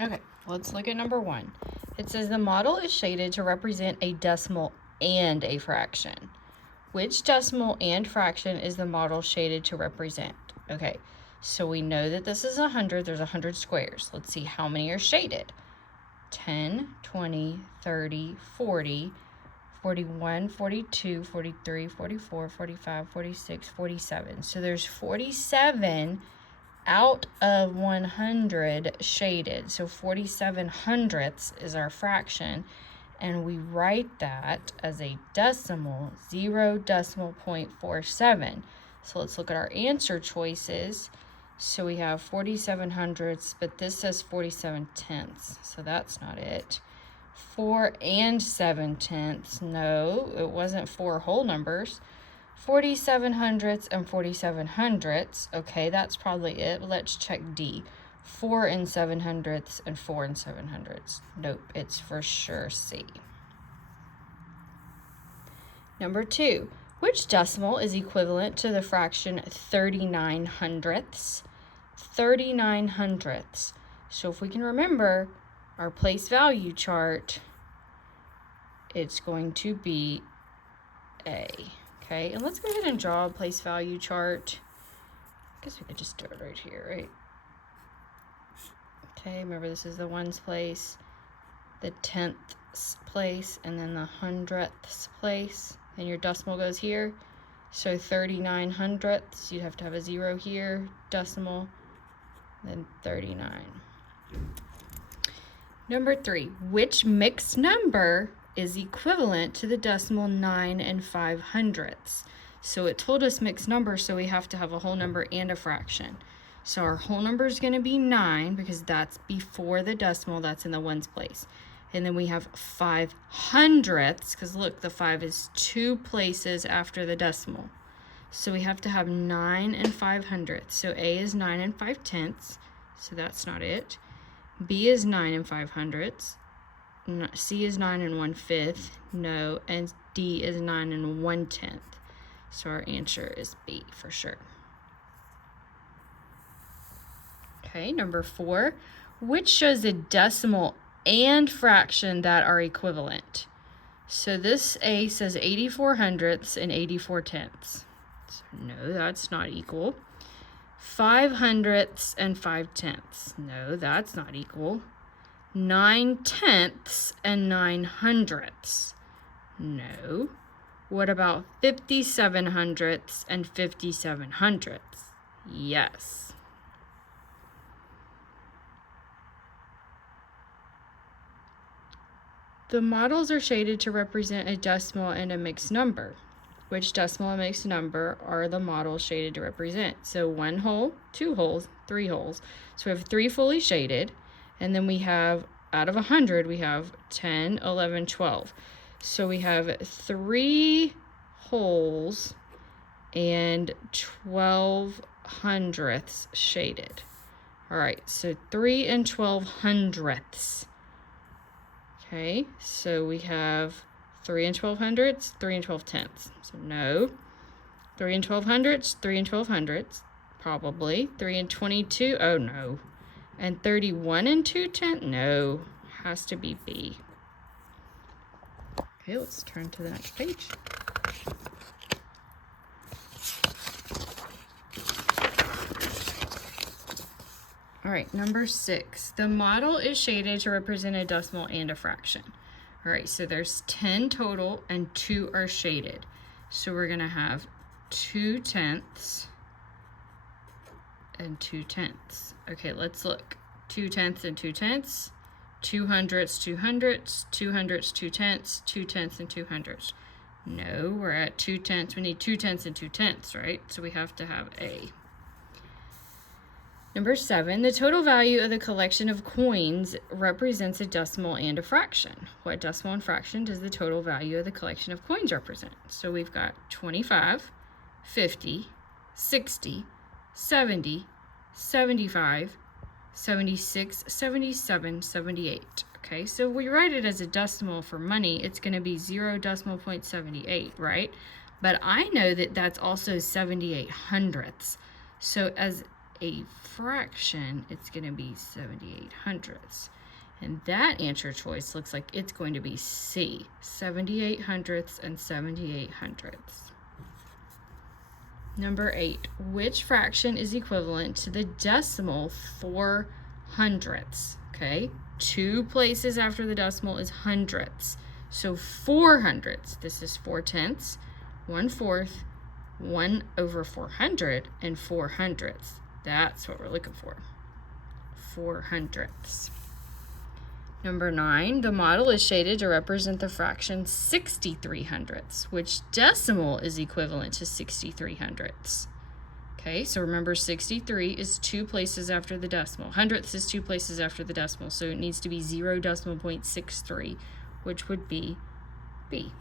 Okay, let's look at number 1. It says the model is shaded to represent a decimal and a fraction. Which decimal and fraction is the model shaded to represent? Okay, so we know that this is 100. There's 100 squares. Let's see how many are shaded. 10, 20, 30, 40, 41, 42, 43, 44, 45, 46, 47. So there's 47 out of 100 shaded. So 47 hundredths is our fraction. And we write that as a decimal, 0.47. So let's look at our answer choices. So we have 47 hundredths, but this says 47 tenths, so that's not it. 4 and 7 tenths, no, it wasn't 4 whole numbers. 47 hundredths and 47 hundredths, okay, that's probably it. Let's check D. 4 and 7 hundredths and 4 and 7 hundredths. Nope, it's for sure C. Number 2, which decimal is equivalent to the fraction 39 hundredths? 39 hundredths. So if we can remember our place value chart, it's going to be A. Okay, and let's go ahead and draw a place value chart. I guess we could just do it right here, right? Okay, remember this is the ones place, the tenths place, and then the hundredths place. And your decimal goes here. So 39 hundredths, you'd have to have a 0 here, decimal, then 39. Number 3, which mixed number is equivalent to the decimal 9 and 5 hundredths? So it told us mixed number, so we have to have a whole number and a fraction. So our whole number is going to be 9 because that's before the decimal, that's in the ones place. And then we have 5 hundredths, because look, the 5 is 2 places after the decimal. So we have to have 9 and 5 hundredths. So A is 9 and 5 tenths, so that's not it. B is 9 and 5 hundredths. C is 9 and 1/5, no. And D is 9 and 1/10. So our answer is B for sure. Okay, number 4, which shows a decimal and fraction that are equivalent? So this A says 84 hundredths and 84 tenths. So no, that's not equal. 5 hundredths and 5 tenths. No, that's not equal. 9 tenths and 9 hundredths. No. What about 57 hundredths and 57 hundredths? Yes. The models are shaded to represent a decimal and a mixed number. Which decimal and mixed number are the models shaded to represent? So 1 whole, 2 wholes, 3 wholes. So we have 3 fully shaded, and then we have, out of 100, we have 10, 11, 12. So we have 3 wholes and 12 hundredths shaded. All right, so 3 and 12 hundredths. Okay, so we have 3 and 12 hundredths, 3 and 12 tenths. So no. 3 and 12 hundredths, 3 and 12 hundredths, probably. 3 and 22, oh no. And 31 and 2 tenths, no. Has to be B. Okay, let's turn to the next page. All right, number 6. The model is shaded to represent a decimal and a fraction. All right, so there's 10 total and 2 are shaded. So we're gonna have 2 tenths and 2 tenths. Okay, let's look. 2 tenths and 2 tenths, 2 hundredths, 2 hundredths, 2 hundredths, 2 tenths, 2 tenths and 2 hundredths. No, we're at 2 tenths. We need 2 tenths and 2 tenths, right? So we have to have A. Number 7, the total value of the collection of coins represents a decimal and a fraction. What decimal and fraction does the total value of the collection of coins represent? So we've got 25, 50, 60, 70, 75, 76, 77, 78. Okay, so we write it as a decimal for money, it's going to be 0.78, right? But I know that that's also 78 hundredths. So as a fraction, it's going to be 78 hundredths. And that answer choice looks like it's going to be C, 78 hundredths and 78 hundredths. Number 8, which fraction is equivalent to the decimal 4 hundredths? Okay, 2 places after the decimal is hundredths. So 4 hundredths, this is 4 tenths, 1/4, 1 over 400, and 4 hundredths. That's what we're looking for, 4 hundredths. Number 9, the model is shaded to represent the fraction 63 hundredths, which decimal is equivalent to 63 hundredths. Okay, so remember 63 is 2 places after the decimal. Hundredths is 2 places after the decimal, so it needs to be 0.63, which would be B.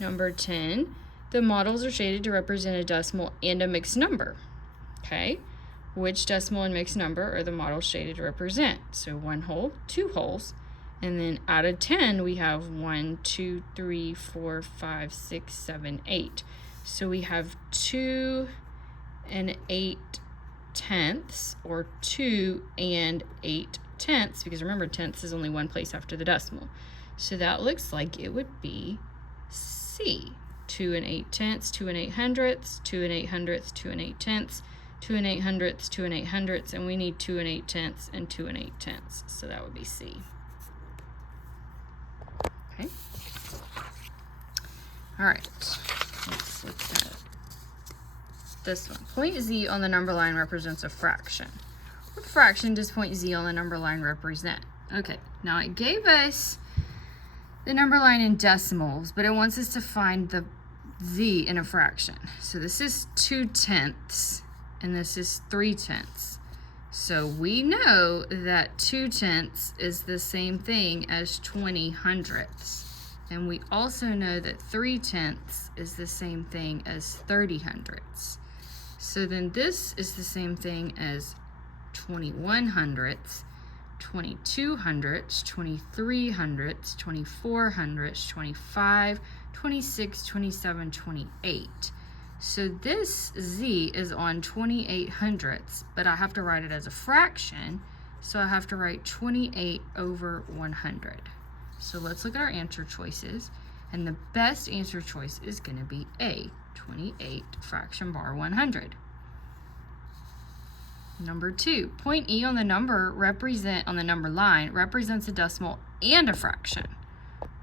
Number 10, the models are shaded to represent a decimal and a mixed number. Okay, which decimal and mixed number are the models shaded to represent? So 1 whole, 2 wholes, and then out of 10 we have 1, 2, 3, 4, 5, 6, 7, 8. So we have 2 and 8 tenths, or 2 and 8 tenths, because remember tenths is only 1 place after the decimal. So that looks like it would be C, 2 and 8 tenths, 2 and 8 hundredths, 2 and 8 hundredths, 2 and 8 tenths, 2 and 8 hundredths, 2 and 8 hundredths, and we need 2 and 8 tenths and 2 and 8 tenths. So that would be C. Okay. All right. Let's look at this one. Point Z on the number line represents a fraction. What fraction does point Z on the number line represent? Okay. Now it gave us the number line in decimals, but it wants us to find the Z in a fraction. So this is 2 tenths. And this is 3 tenths. So we know that 2 tenths is the same thing as 20 hundredths. And we also know that 3 tenths is the same thing as 30 hundredths. So then this is the same thing as 21 hundredths, 22 hundredths, 23 hundredths, 24 hundredths, 25, 26, 27, 28. So this Z is on 28 hundredths, but I have to write it as a fraction, so I have to write 28 over 100. So let's look at our answer choices, and the best answer choice is going to be A, 28 fraction bar 100. Number 2, point E on the number line represents a decimal and a fraction.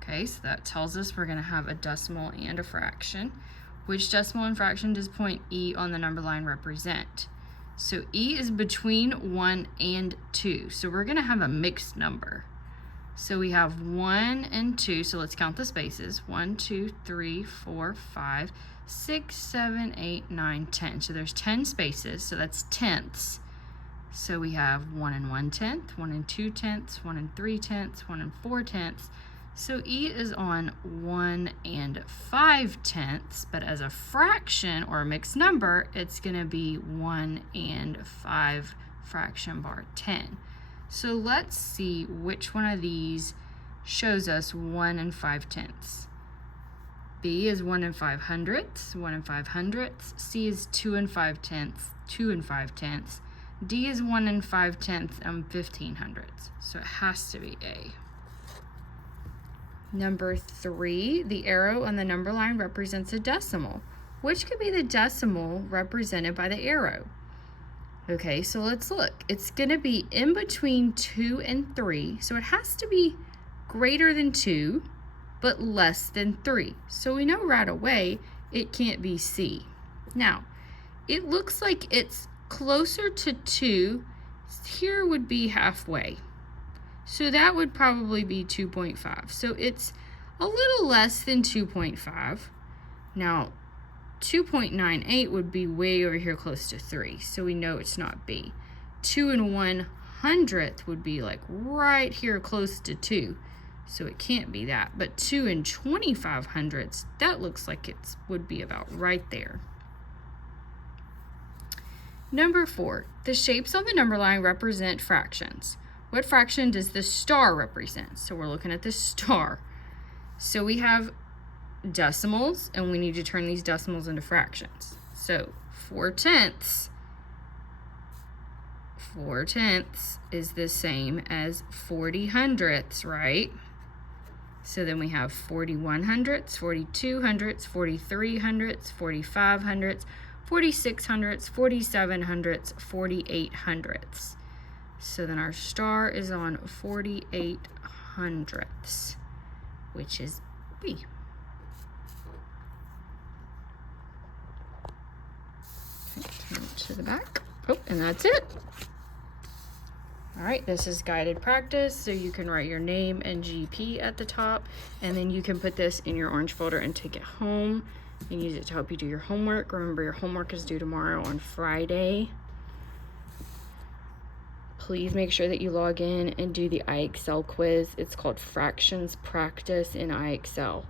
Okay, so that tells us we're going to have a decimal and a fraction. Which decimal and fraction does point E on the number line represent? So E is between 1 and 2. So we're going to have a mixed number. So we have 1 and 2. So let's count the spaces. 1, 2, 3, 4, 5, 6, 7, 8, 9, 10. So there's 10 spaces. So that's tenths. So we have 1 and 1 tenth, 1 and 2 tenths, 1 and 3 tenths, 1 and 4 tenths. So E is on 1 and 5 tenths, but as a fraction or a mixed number, it's going to be 1 and 5 fraction bar 10. So let's see which one of these shows us 1 and 5 tenths. B is 1 and 5 hundredths, 1 and 5 hundredths. C is 2 and 5 tenths, 2 and 5 tenths. D is 1 and 5 tenths and 15 hundredths. So it has to be A. Number 3, the arrow on the number line represents a decimal. Which could be the decimal represented by the arrow? Okay, so let's look. It's going to be in between 2 and 3, so it has to be greater than 2, but less than 3. So we know right away it can't be C. Now, it looks like it's closer to 2. Here would be halfway. So that would probably be 2.5. So it's a little less than 2.5. Now, 2.98 would be way over here close to 3. So we know it's not B. 2 and 1/100th would be like right here close to 2. So it can't be that. But 2 and 25 hundredths, that looks like it would be about right there. Number 4, the shapes on the number line represent fractions. What fraction does the star represent? So we're looking at the star. So we have decimals, and we need to turn these decimals into fractions. So 4 tenths 4/10 is the same as 40 hundredths, right? So then we have 41 hundredths, 42 hundredths, 43 hundredths, 45 hundredths, 46 hundredths, 47 hundredths, 48 hundredths. So then our star is on 48 hundredths, which is B. Okay, turn it to the back. Oh, and that's it. All right, this is guided practice, so you can write your name and GP at the top, and then you can put this in your orange folder and take it home and use it to help you do your homework. Remember, your homework is due tomorrow on Friday. Please make sure that you log in and do the iExcel quiz. It's called Fractions Practice in iExcel.